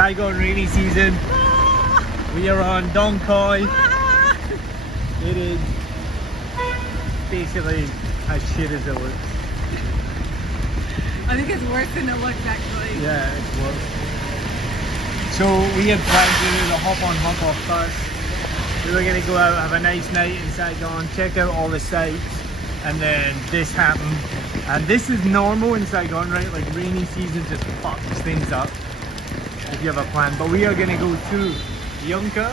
Saigon rainy season. We are on Dong Khoi. It is basically as shit as it looks. I think it's worse than it looks actually. Yeah, it's worse. So we had planned to do the hop on hop off first. We were going to go out, have a nice night in Saigon, check out all the sights, and then this happened. And this is normal in Saigon, right? Like rainy season just fucks things up if you have a plan. But we are going to go to Yungka.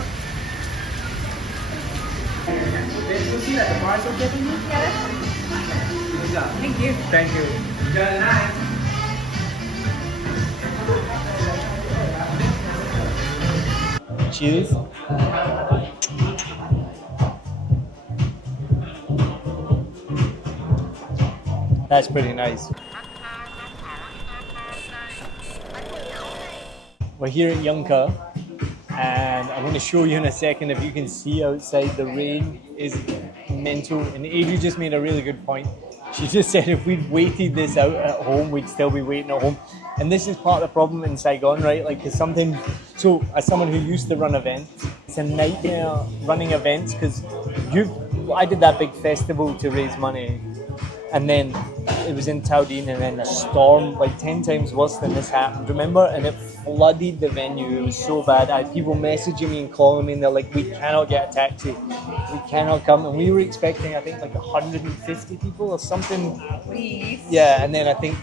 Thank you. Thank you. Cheers. That's pretty nice. We're here at Yunka, and I'm going to show you in a second. If you can see outside, the rain is mental. And Adrie just made a really good point. She just said if we'd waited this out at home, we'd still be waiting at home. And this is part of the problem in Saigon, right? Like, there's something. So, as someone who used to run events, it's a nightmare running events because I did that big festival to raise money, and then it was in Taudin, and then a storm like 10 times worse than this happened, remember? And it flooded the venue. It was so bad. I had people messaging me and calling me, and they're like, we cannot get a taxi, we cannot come. And we were expecting, I think, like 150 people or something. Please. Yeah, and then I think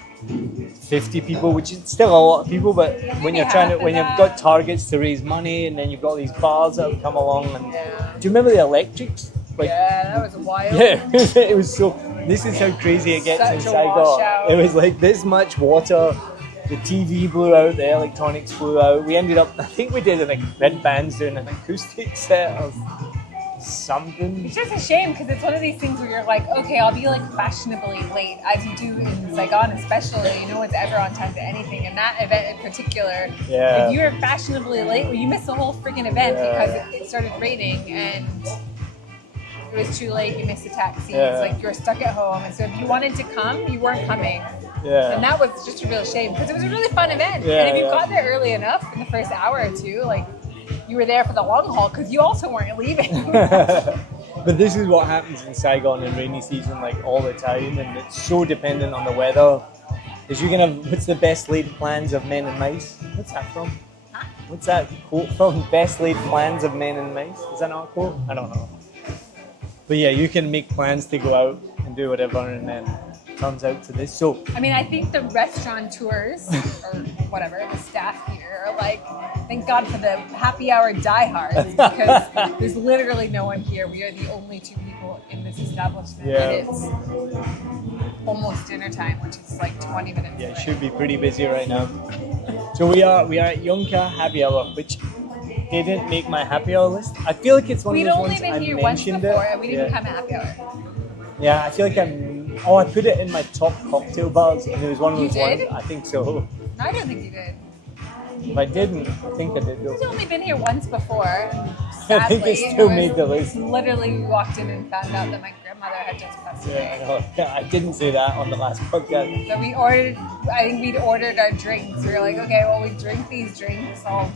50 people, which is still a lot of people, but when you're trying to, when you've got targets to raise money, and then you've got these bars that have come along, and do you remember the electrics? Like, yeah, that was wild. Yeah, it was so. This is how crazy it gets in Saigon. It was like this much water. The TV blew out, the electronics flew out. We ended up, I think we did like red bands doing an acoustic set of something. It's just a shame because it's one of these things where you're like, okay, I'll be like fashionably late, as you do in Saigon especially. No one's ever on time to anything, and that event in particular. Yeah. If you were fashionably late, well, you missed the whole freaking event because it started raining and it was too late. You missed a taxi. Yeah. It's like you were stuck at home, and so if you wanted to come, you weren't coming. Yeah. And that was just a real shame because it was a really fun event. Yeah, and if you got there early enough in the first hour or two, like, you were there for the long haul because you also weren't leaving. But this is what happens in Saigon in rainy season, like all the time, and it's so dependent on the weather. Is you gonna? What's the best laid plans of men and mice? What's that from? Huh? What's that quote from? Best laid plans of men and mice? Is that not a quote? I don't know. But yeah, you can make plans to go out and do whatever, and then it turns out to this. So I mean, I think the restaurateurs or whatever, the staff here are like, thank God for the happy hour diehards because there's literally no one here. We are the only two people in this establishment. Yeah. And it's almost dinner time, which is like 20 minutes yeah, it away. should be pretty busy right now. So we are at Yunka Happy Hour, which didn't make my happy hour list. I feel like it's one We'd of those only ones been I here once mentioned before, it. and we didn't come at happy hour. Yeah, I feel like I put it in my top cocktail bars, and it was one of You those did? ones. I think so. No, I don't think you did. If I didn't, I think I did though. We've only been here once before. I think it still made the list. Literally, we walked in and found out that my grandmother had just passed away. Yeah, I know. Yeah, I didn't say that on the last podcast. So we ordered, I think we'd ordered our drinks. We were like, okay, well, we drink these drinks. I'll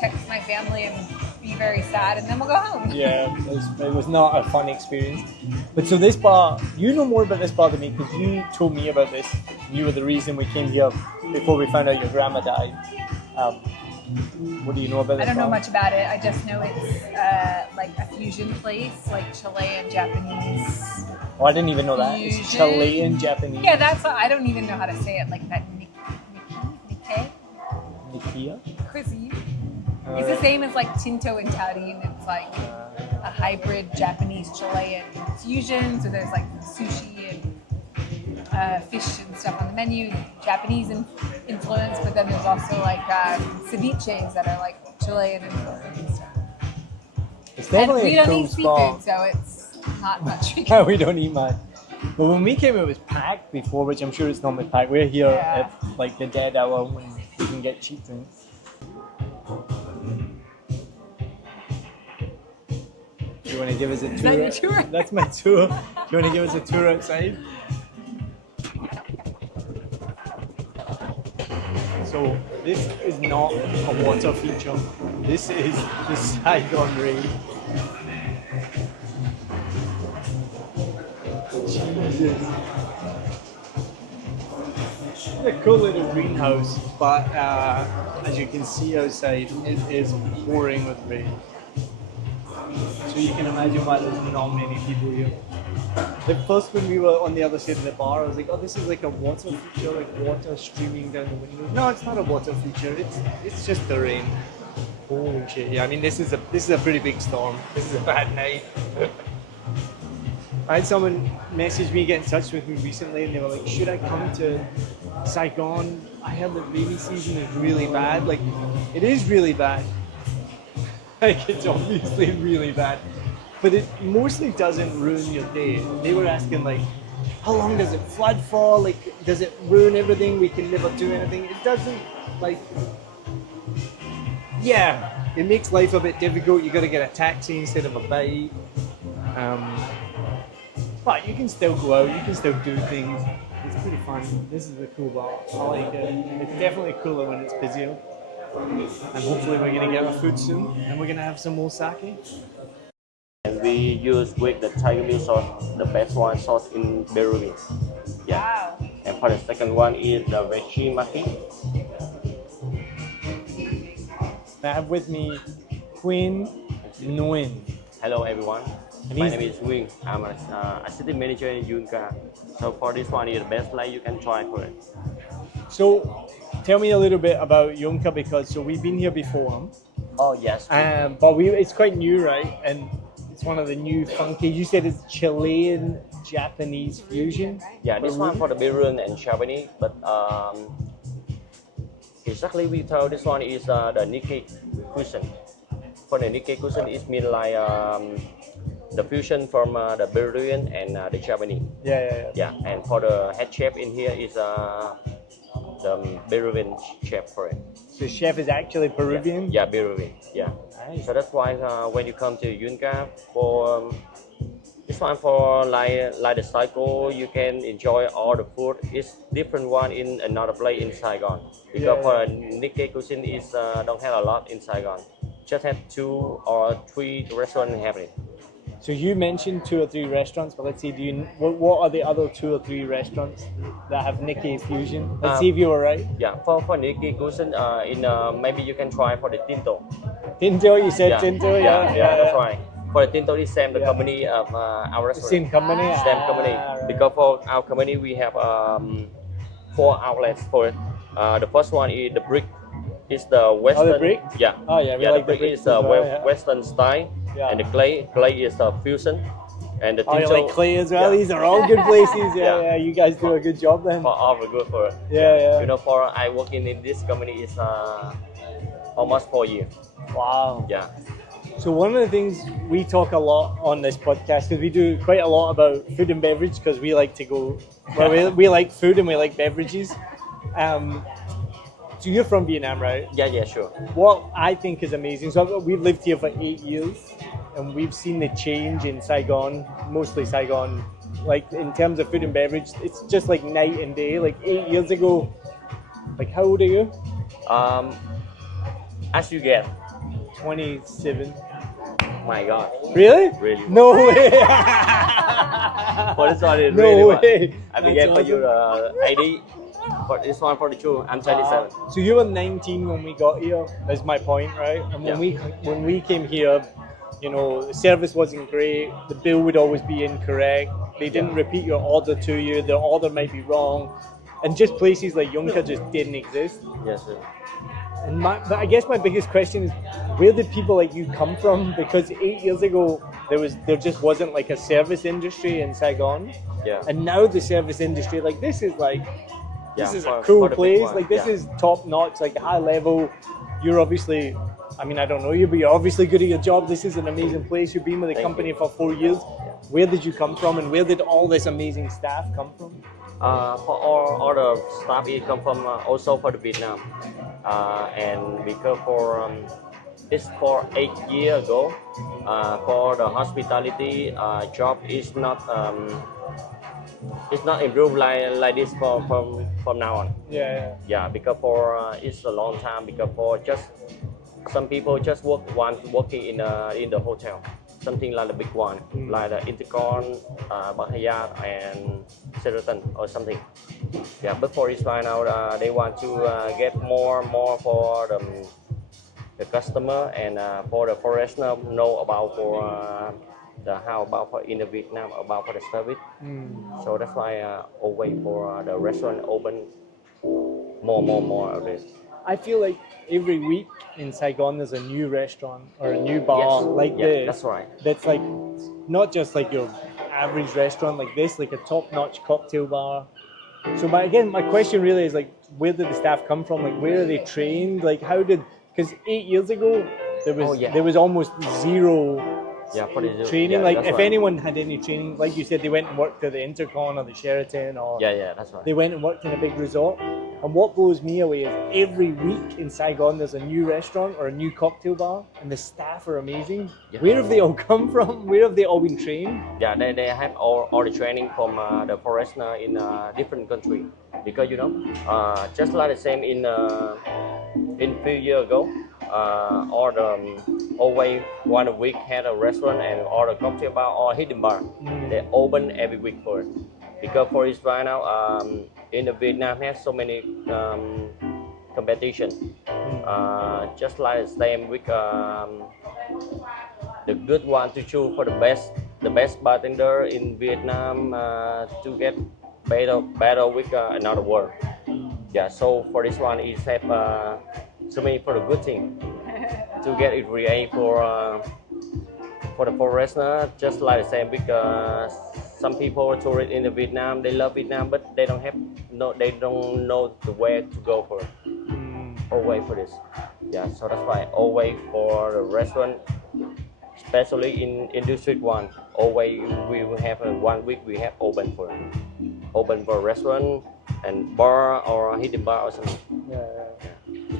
text my family and be very sad, and then we'll go home. Yeah, it was not a fun experience. But so this bar, you know more about this bar than me because you told me about this. You were the reason we came here before we found out your grandma died. What do you know about this I don't know bar? much about it. I just know it's like a fusion place, like Chilean, Japanese. Oh, I didn't even know that. It's Fusion. Chilean Japanese. Yeah, that's, I don't even know how to say it, like that Nikkei Nikia? cuisine. It's the same as like Tinto and Taudin. It's like a hybrid Japanese Chilean fusion. So there's like sushi and fish and stuff on the menu, Japanese influence, but then there's also like ceviches that are like Chilean influence and stuff. It's And definitely we a don't cool eat spot. seafood, so it's not much we can. We don't eat much. But when we came, it was packed before, which I'm sure it's normally packed. We're here at like the dead hour when we can get cheap drinks. Do you want to give us a tour? Is that your tour? That's my tour. Do you want to give us a tour outside? So this is not a water feature. This is the Saigon rain. Jesus. It's a cool little greenhouse, but as you can see outside, it is pouring with rain. So you can imagine why there's not many people here. The first when we were on the other side of the bar, I was like, oh, this is like a water feature, like water streaming down the window. No, it's not a water feature. It's just the rain. Holy shit! Yeah, I mean this is a pretty big storm. This is a bad night. I had someone message me, get in touch with me recently, and they were like, should I come to Saigon? I heard the rainy season is really bad. Like, it is really bad. Like, it's obviously really bad. But it mostly doesn't ruin your day. They were asking, like, how long does it flood for? Like, does it ruin everything? We can never do anything. It doesn't, like, yeah, it makes life a bit difficult. You got to get a taxi instead of a bike. But you can still go out, you can still do things. It's pretty fun. This is a cool bar. I like it. It's definitely cooler when it's busier. And hopefully we're going to get our food soon. And we're going to have some more sake. And we use with the tiger meal sauce, the best one sauce in Peruvian. Yeah. Wow. And for the second one is the veggie maki. I have with me Huynh Nguyen. Hello everyone. And My he's- name is Wing. I'm an assistant manager in Yunka. So for this one is the best like you can try for it. So tell me a little bit about Yunka, because so we've been here before. Oh yes. But it's quite new, right? And it's one of the new funky. You said it's Chilean-Japanese fusion. Yeah, this one for the Peruvian and Japanese, but exactly we tell this one is the Nikkei cuisine. For the Nikkei cuisine, it means like the fusion from the Peruvian and the Japanese. Yeah. Yeah, and for the head chef in here is the Peruvian chef for it. So the chef is actually Peruvian? Yeah, Peruvian. Yeah. Nice. So that's why when you come to Yunka for this one for like the cycle, you can enjoy all the food. It's different one in another place in Saigon. Because Yeah. for Nikkei cuisine is don't have a lot in Saigon. Just have 2 or 3 restaurants happening. So you mentioned 2 or 3 restaurants, but let's see, what are the other 2 or 3 restaurants that have Nikkei fusion? Let's see if you were right. Yeah, for Nikkei cuisine, maybe you can try for the Tinto. Tinto, you said Tinto, yeah. That's right. For the Tinto, it's same the company of our The restaurant. same company? Same company. right. Because for our company, we have 4 outlets for it. The first one is the brick. It's the Western. the brick? Yeah. Oh, yeah, we like the brick bricks is as well, yeah. Western style, Yeah. and the clay is the fusion, and the Oh, you Tinto. like Clay as well? Yeah. These are all good places. Yeah, Yeah. you guys do a good job then. For all good for it. Yeah. You know, for I working in this company is almost 4 years. Wow. Yeah. So one of the things we talk a lot on this podcast, because we do quite a lot about food and beverage, because we like to go, well, we like food and we like beverages. So you're from Vietnam, right? Yeah, sure. What I think is amazing, so we've lived here for 8 years, and we've seen the change in Saigon, mostly Saigon, like in terms of food and beverage, it's just like night and day. Like 8 years ago, like how old are you? As you get, 27. my God. Really? Really? No way! For this one, No really one. way. I That's began for you awesome. ID. For this one, for the two, I'm 27. So you were 19 when we got here. That's my point, right? And when we came here, you know, the service wasn't great. The bill would always be incorrect. They didn't repeat your order to you. The order might be wrong, and just places like Yunka just didn't exist. Yes, sir. And but I guess my biggest question is, where did people like you come from? Because 8 years ago, there just wasn't like a service industry in Saigon. Yeah. And now the service industry, like this is like. This is a for cool the big place. one, Like this yeah. is top notch, like high level. You're obviously, I mean, I don't know you, but you're obviously good at your job. This is an amazing place. You've been with the Thank company you. for 4 years. Where did you come from, and where did all this amazing staff come from? For all the staff, it come from also for the Vietnam, and because for it's for 8 years ago, for the hospitality job is not it's not improved like this from now on. Yeah. Yeah, because for it's a long time because for just some people just working in the hotel, something like the big one, like the Intercon, Bahayat, and Sheraton or something. Yeah, but for this right now, they want to get more for the customer and for the foreigner know about for the how about for in the Vietnam about for the service. So that's why always for the restaurant open more of this. I feel like every week in Saigon there's a new restaurant or a new bar like this. That's right. That's like not just like your average restaurant like this, like a top-notch cocktail bar. So my question really is like, where did the staff come from? Like, where are they trained? Like, how did? Because 8 years ago there was almost zero for the training. yeah, like, if right. anyone had any training, like you said, they went and worked at the Intercon or the Sheraton, or that's right. they went and worked in a big resort. And what blows me away is every week in Saigon there's a new restaurant or a new cocktail bar, and the staff are amazing. Yeah. Where have they all come from? Where have they all been trained? Yeah, they have all the training from the foreigner in different country, because just like the same in few years ago, all the always one a week had a restaurant and all the cocktail bar or hidden bar. They open every week for it, because for this right now in the Vietnam has so many competition. Just like the same with the good one to choose for the best bartender in Vietnam to get better with another world. Yeah, so for this one is have so many for the good thing to get it ready for the foreigner, just like the same because some people tourists in the Vietnam, they love Vietnam, but they don't know the way to go for it. Always for this. Yeah, so that's why always for the restaurant, especially in District 1, always we will have 1 week we have open for restaurant and bar or hidden bar or something.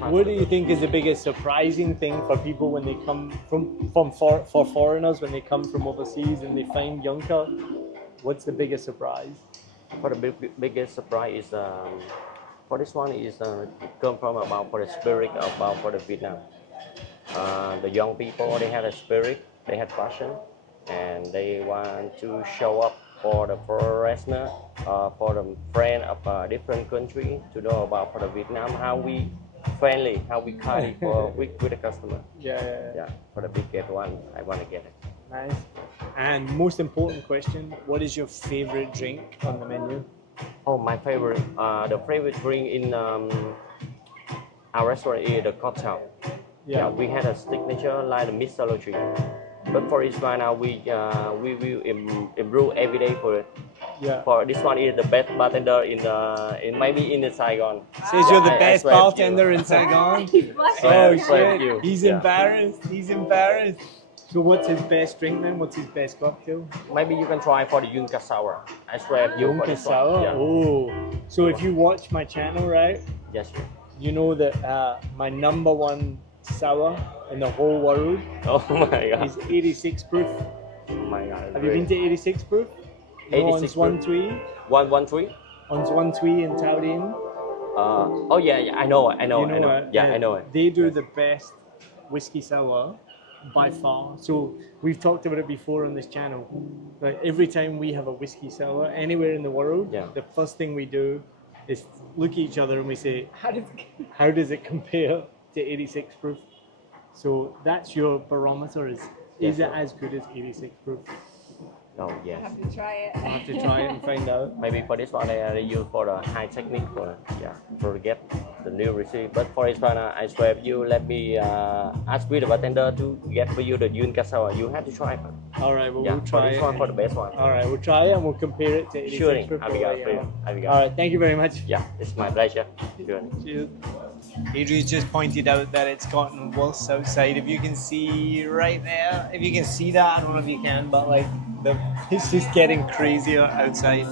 What do you think is the biggest surprising thing for people when they come for foreigners when they come from overseas and they find Yunka? What's the biggest surprise? For the biggest surprise is for this one is come from about for the spirit about for the Vietnam. The young people, they have a spirit, they have passion, and they want to show up for the foreigner, for the friend of a different country to know about for the Vietnam, how we friendly, how we kind with the customer. Yeah. For the biggest one, I want to get it. Nice. And most important question, what is your favorite drink on the menu? Oh, my favorite, the favorite drink in our restaurant is the cocktail. Yeah, we had a signature like the mixology. But for this right now, we will improve every day for it. Yeah. For this one is the best bartender in maybe in the Saigon. Says you're the best bartender in Saigon. Oh I shit! He's embarrassed. He's embarrassed. So what's his best drink then? What's his best cocktail? Maybe you can try for the Yunka Sour. I swear you for Yunka this one. Sour. Yeah. Oh, so if you watch my channel, right? Yes. Sir. You know that my #1 sour in the whole world Oh my God. is 86 proof. Oh my God. Have you been to 86 proof? 86 Ons proof. 113. 113. Ons 113 in Tao Dien. Oh yeah, I know it. You know it? Yeah, I know it. They do the best whiskey sour by far. So we've talked about it before on this channel. Like every time we have a whiskey sour anywhere in the world, the first thing we do is look at each other and we say, how does it compare to 86 proof? So that's your barometer. Is it as good as 86 proof? Oh yes. I have to try it. I'll have to try it and find out. Maybe for this one they use for the high technique for get the new recipe. But for this one I swear if you let me ask with the bartender to get for you the Yunka Sour, you have to try it. All right, well, we'll for try this it. one for the best one. All right, we'll try it and we'll compare it to 86 Sure, proof. All right, thank you very much. Yeah, it's my pleasure. Sure. Cheers. Adrie's just pointed out that it's gotten worse outside. If you can see right there, if you can see that, I don't know if you can, but like it's just getting crazier outside.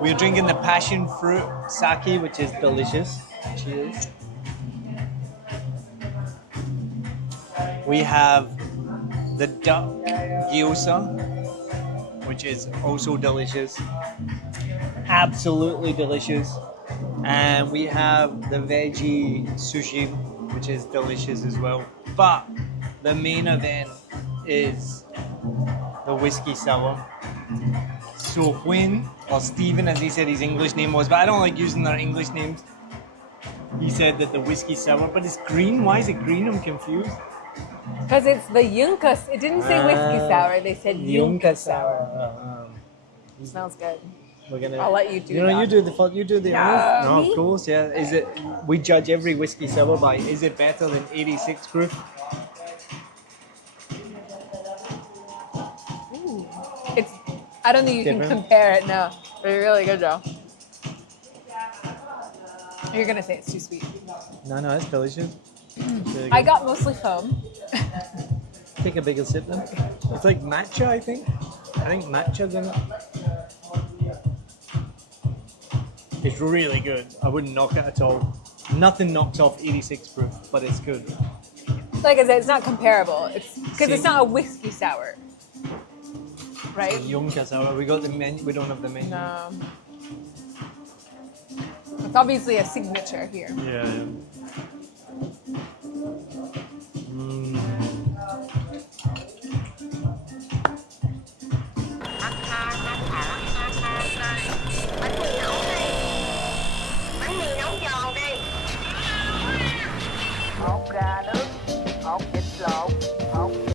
We're drinking the passion fruit sake, which is delicious. Cheers. We have the duck gyoza, which is also delicious. absolutely delicious. And we have the veggie sushi, which is delicious as well. But the main event is the whiskey sour. So Huynh, or Stephen as he said his English name was, but I don't like using their English names. He said that the whiskey sour, but it's green. Why is it green? I'm confused. Because it's the Yunka. It didn't say whiskey sour. They said Yunka sour. Smells good. We're gonna. I'll let you do You know, that. you do the No, honors. No, me? of course, yeah. Is it? We judge every whiskey sour by is it better than 86 proof? It's. I don't think you can Different. compare it. No, but it's really good though. You're gonna say it's too sweet. No, it's delicious. It's really I good. got mostly foam. Take a bigger sip then. It's like matcha, I think. I think matcha's in it. It's really good. I wouldn't knock it at all. Nothing knocks off 86 proof, but it's good. Like I said, it's not comparable. It's because it's Same. not a whiskey sour, right? Yunka Sour. We got the menu. We don't have the menu. No. It's obviously a signature here. Yeah.